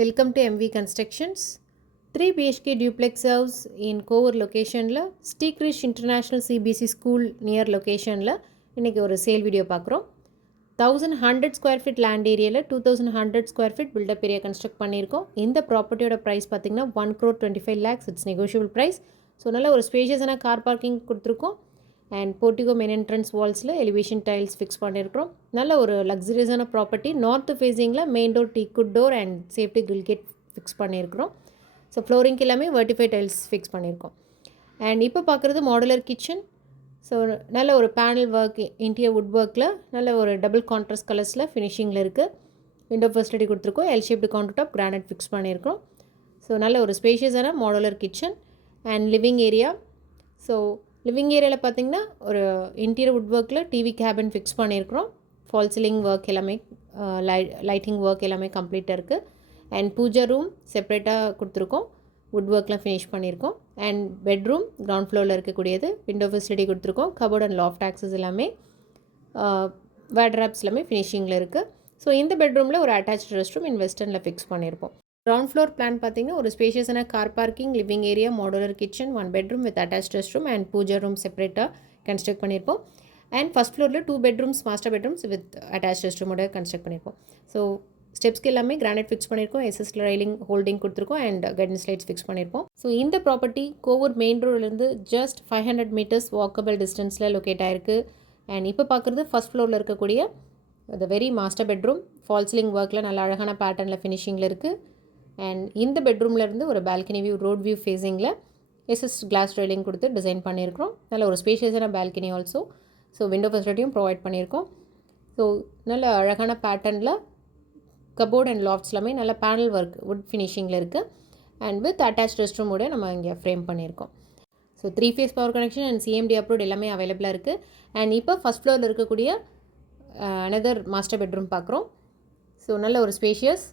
Welcome to MV Constructions. 3 BHK duplex house in Kovar location la Steakridge International CBC School near location la இன்னைக்கு ஒரு sale video பார்க்குறோம். 1100 square feet land ஏரியாவில் 2100 square feet built up area construct பண்ணியிருக்கோம். இந்த ப்ராப்பர்ட்டியோட price பார்த்திங்கன்னா 1,25 lakhs. It's negotiable price. So நல்ல ஒரு ஸ்பேஷியஸான கார் பார்க்கிங் கொடுத்துருக்கோம். அண்ட் போர்ட்டிகோ மெயின் என்ட்ரன்ஸ் வால்ஸில் எலிவேஷன் டைல்ஸ் ஃபிக்ஸ் பண்ணியிருக்கிறோம். நல்ல ஒரு லக்ஸரியஸான ப்ராப்பர்ட்டி. நார்த் ஃபேஸிங்கில் main door, teak wood door and safety grill gate fix பண்ணியிருக்கிறோம். ஸோ ஃப்ளோரிங்க்கு எல்லாமே வெர்டிஃபை டைல்ஸ் ஃபிக்ஸ் பண்ணியிருக்கோம். அண்ட் இப்போ பார்க்குறது மாடுலர் கிச்சன். ஸோ நல்ல ஒரு பேனல் ஒர்க், இன்டீரியர் வுட் ஒர்க்கில் நல்ல ஒரு டபுள் கான்ட்ராஸ்ட் கலர்ஸில் ஃபினிஷிங்கில் இருக்குது. விண்டோ ஃபெசிலிட்டி கொடுத்துருக்கோம். L shaped counter top, granite fix பண்ணியிருக்கோம். ஸோ நல்ல ஒரு ஸ்பேஷியஸான modular kitchen and living area. So living ஏரியாவில் பார்த்திங்கன்னா ஒரு இன்டீரியர் வுட் ஒர்க்கில் டிவி கேபின் ஃபிக்ஸ் பண்ணியிருக்கிறோம். ஃபால் சீலிங் ஒர்க் எல்லாமே, லைட்டிங் ஒர்க் எல்லாமே கம்ப்ளீட்டாக இருக்குது. அண்ட் பூஜா ரூம் செப்பரேட்டாக கொடுத்துருக்கோம். வுட் ஒர்க்லாம் ஃபினிஷ் பண்ணியிருக்கோம். அண்ட் பெட்ரூம் கிரவுண்ட் ஃப்ளோரில் இருக்கக்கூடியது. விண்டோ ஃபெசிலிட்டி கொடுத்துருக்கோம். கபோர்ட் அண்ட் லாஃப்ட் ஆக்சஸ் எல்லாமே, வார்ட்ராப்ஸ் எல்லாமே ஃபினிஷிங்கில் இருக்குது. ஸோ இந்த பெட்ரூமில் ஒரு அட்டாச் ரெஸ்ட் ரூம் இன் வெஸ்டர்னில் ஃபிக்ஸ் பண்ணியிருப்போம். கிரவுண்ட் ஃப்ளோர் பிளான் பார்த்திங்கன்னா ஒரு ஸ்பேஷியஸான car parking, living area, modular kitchen, 1 bedroom with attach rest room and pooja room செப்பரேட்டாக கன்ஸ்ட்ரக்ட் பண்ணியிருப்போம். அண்ட் ஃபஸ்ட் ஃப்ளோரில் 2 bedrooms master bedrooms with attach rest ரூமோட கன்ஸ்ட்ரக்ட் பண்ணியிருப்போம். ஸோ ஸ்டெப்ஸ்க்கு எல்லாமே கிரானைட் ஃபிக்ஸ் பண்ணியிருக்கோம். எஸ்எஸ் ரைலிங் ஹோல்டிங் கொடுத்துருக்கோம் அண்ட் கைடன்ஸ் லைட்ஸ் ஃபிக்ஸ் பண்ணியிருப்போம். ஸோ இந்த ப்ராப்பர்ட்டி கோவூர் மெயின் ரோட்லேருந்து ஜஸ்ட் 500 meters வாக்கபிள் டிஸ்டன்ஸில் லொக்கேட் ஆகிருக்கு. அண்ட் இப்போ பார்க்குறது ஃபஸ்ட் ஃப்ளோரில் இருக்கக்கூடிய the very master bedroom. Fall ceiling ஒர்க்கில் நல்ல அழகான பேட்டர்னில் ஃபினிஷிங்கில் இருக்குது. அண்ட் இந்த பெட்ரூமில் இருந்து ஒரு பால்கனி வியூ, ரோட் வியூ ஃபேஸிங்கில் எஸ்எஸ் கிளாஸ் ரெயிலிங் கொடுத்து டிசைன் பண்ணியிருக்கிறோம். நல்ல ஒரு ஸ்பேஷியஸான பால்கனி ஆல்சோ. ஸோ விண்டோ ஃபெசிலிட்டியும் ப்ரொவைட் பண்ணியிருக்கோம். ஸோ நல்ல அழகான பேட்டர்னில் கபோர்ட் அண்ட் லாஃப்ட்ஸ் எல்லாமே நல்ல பேனல் ஒர்க் வுட் ஃபினிஷிங்கில் இருக்குது. அண்ட் வித் அட்டாச் ரெஸ்ட் ரூமோட நம்ம இங்கே ஃப்ரேம் பண்ணியிருக்கோம். So 3 phase power connection and CMD approved எல்லாமே அவைலபிளாக இருக்குது. அண்ட் இப்போ ஃபஸ்ட் ஃப்ளோரில் இருக்கக்கூடிய அனதர் மாஸ்டர் பெட்ரூம் பார்க்குறோம். ஸோ நல்ல ஒரு ஸ்பேஷியஸ்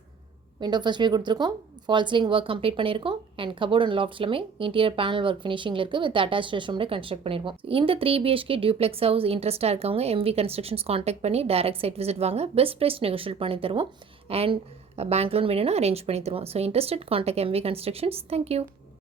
விண்டோ ஃபெசிலிட்டி கொடுத்துருக்கோம். ஃபால் சீலிங் ஒர்க் கம்ப்ளீட் பண்ணியிருக்கோம். அண்ட் கபோர்ட் அண்ட் லாஃப்ட்ஸ் எல்லாமே இன்டீரியர் பேனல் ஒர்க் ஃபினிஷிங்கில் இருக்குது. வித் அட்டாச் ரெஸ்ட் ரூமோட கன்ஸ்ட்ரக்ட் பண்ணியிருக்கோம். இந்த 3 BHK டியூப்ளெக்ஸ் ஹவுஸ் இன்ட்ரெஸ்ட்டாக இருக்கவங்க MV கன்ஸ்ட்ரக்ஷன்ஸ் காண்டாக்ட் பண்ணி டைரக்ட் சைட் விசிட் வாங்க. பெஸ்ட் ப்ரைஸ் நெகோஷியேட் பண்ணி தருவோம். அண்ட் பேங்க் லோன் வேணும்னா அரேஞ்ச் பண்ணி தருவோம். So interested contact MV constructions. Thank you.